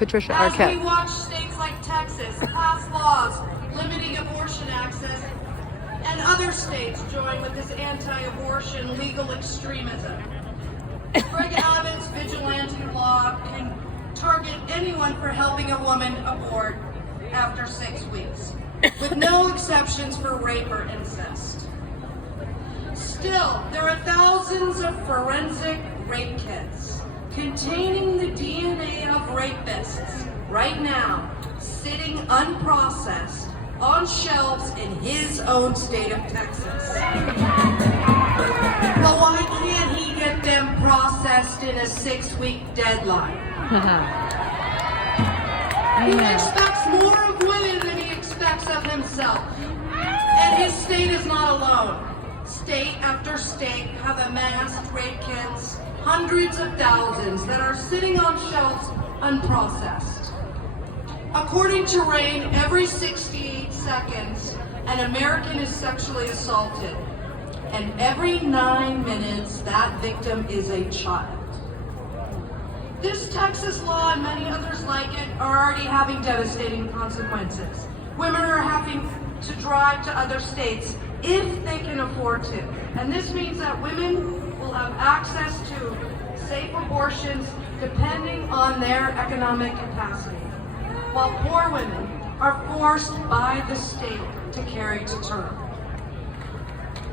Patricia As Arquette. we watch states like Texas pass laws limiting abortion access, and other states join with this anti-abortion legal extremism. Greg Abbott's vigilante law can target anyone for helping a woman abort after 6 weeks, with no exceptions for rape or incest. Still, there are thousands of forensic rape kits containing the DNA of rapists right now, sitting unprocessed on shelves in his own state of Texas. But why can't he get them processed in a 6-week deadline? He expects more of women than he expects of himself. And his state is not alone. State after state have amassed rape kits, hundreds of thousands that are sitting on shelves unprocessed. According to RAINN, every 68 seconds, an American is sexually assaulted. And every 9 minutes, that victim is a child. This Texas law and many others like it are already having devastating consequences. Women are having to drive to other states if they can afford to. And this means that women will have access to safe abortions depending on their economic capacity, while poor women are forced by the state to carry to term.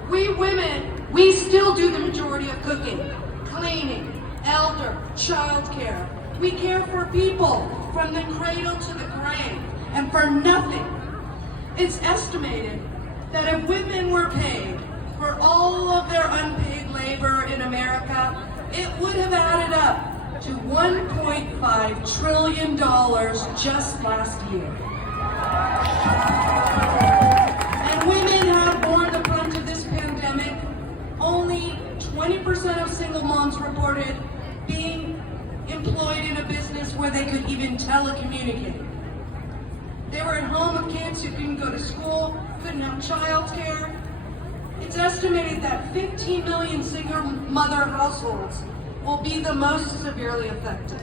We women, we still do the majority of cooking, cleaning, elder, childcare. We care for people from the cradle to the grave, and for nothing. It's estimated that if women were paid for all of their unpaid labor in America, it would have added up to $1.5 trillion just last year. And women have borne the brunt of this pandemic. Only 20% of single moms reported being employed in a business where they could even telecommunicate. They were at home with kids who couldn't go to school, couldn't have childcare. It's estimated that 15 million single mother households will be the most severely affected.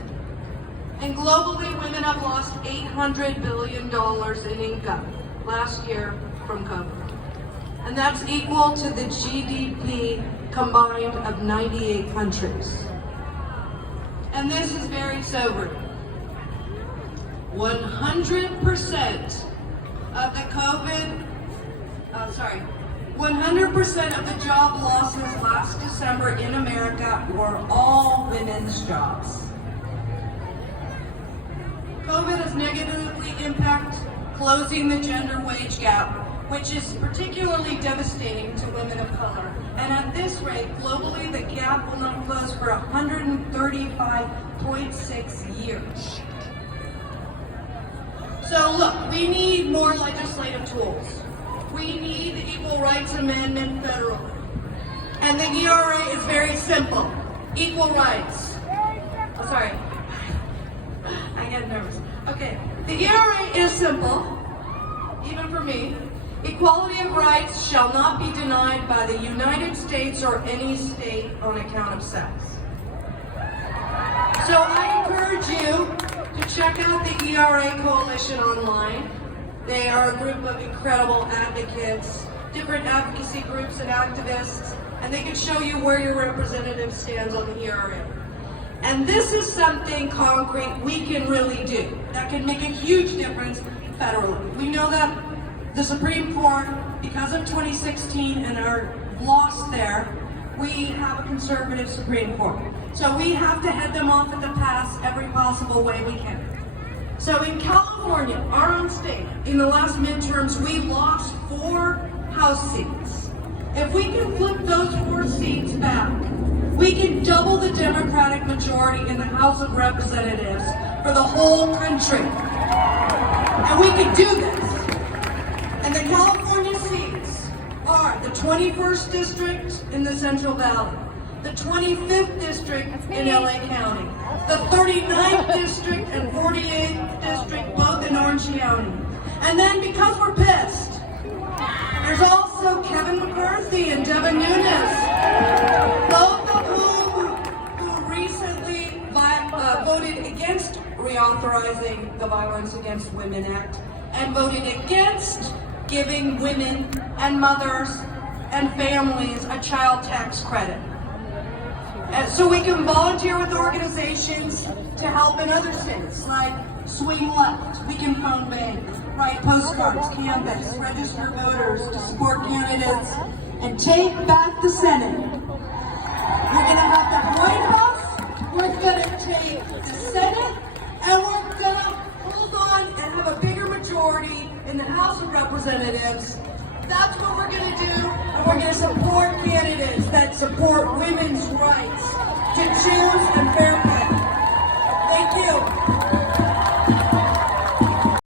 And globally, women have lost $800 billion in income last year from COVID. And that's equal to the GDP combined of 98 countries. And this is very sobering. 100% of the 100% of the job losses last December in America were all women's jobs. COVID has negatively impacted closing the gender wage gap, which is particularly devastating to women of color. And at this rate, globally, the gap will not close for 135.6 years. So look, we need more legislative tools. We need the Equal Rights Amendment federally. And the ERA is very simple. Equal rights. Oh, sorry. I get nervous. Okay. The ERA is simple, even for me. Equality of rights shall not be denied by the United States or any state on account of sex. So I encourage you to check out the ERA Coalition online. They are a group of incredible advocates, different advocacy groups and activists, and they can show you where your representative stands on the ERA. And this is something concrete we can really do that can make a huge difference federally. We know that the Supreme Court, because of 2016 and our loss there, we have a conservative Supreme Court. So we have to head them off at the pass every possible way we can. So in California, our own state, in the last midterms, we lost 4 House seats. If we can flip those 4 seats back, we can double the Democratic majority in the House of Representatives for the whole country. And we can do this. And the California seats are the 21st District in the Central Valley, the 25th District in LA County, the 39th District and 48th District, both in Orange County. And then because we're pissed, there's also Kevin McCarthy and Devin Nunes, both of whom recently voted against reauthorizing authorizing the Violence Against Women Act and voted against giving women and mothers and families a child tax credit. So we can volunteer with organizations to help in other states, like Swing Left, We Can Phone Bank, write postcards, canvass, register voters to support candidates, and take back the Senate. We're going to have the White House, we're going to take the Senate, and we're going to hold on and have a bigger majority in the House of Representatives. That's what we're going to do, and we're going to support candidates that support women's rights to choose and fair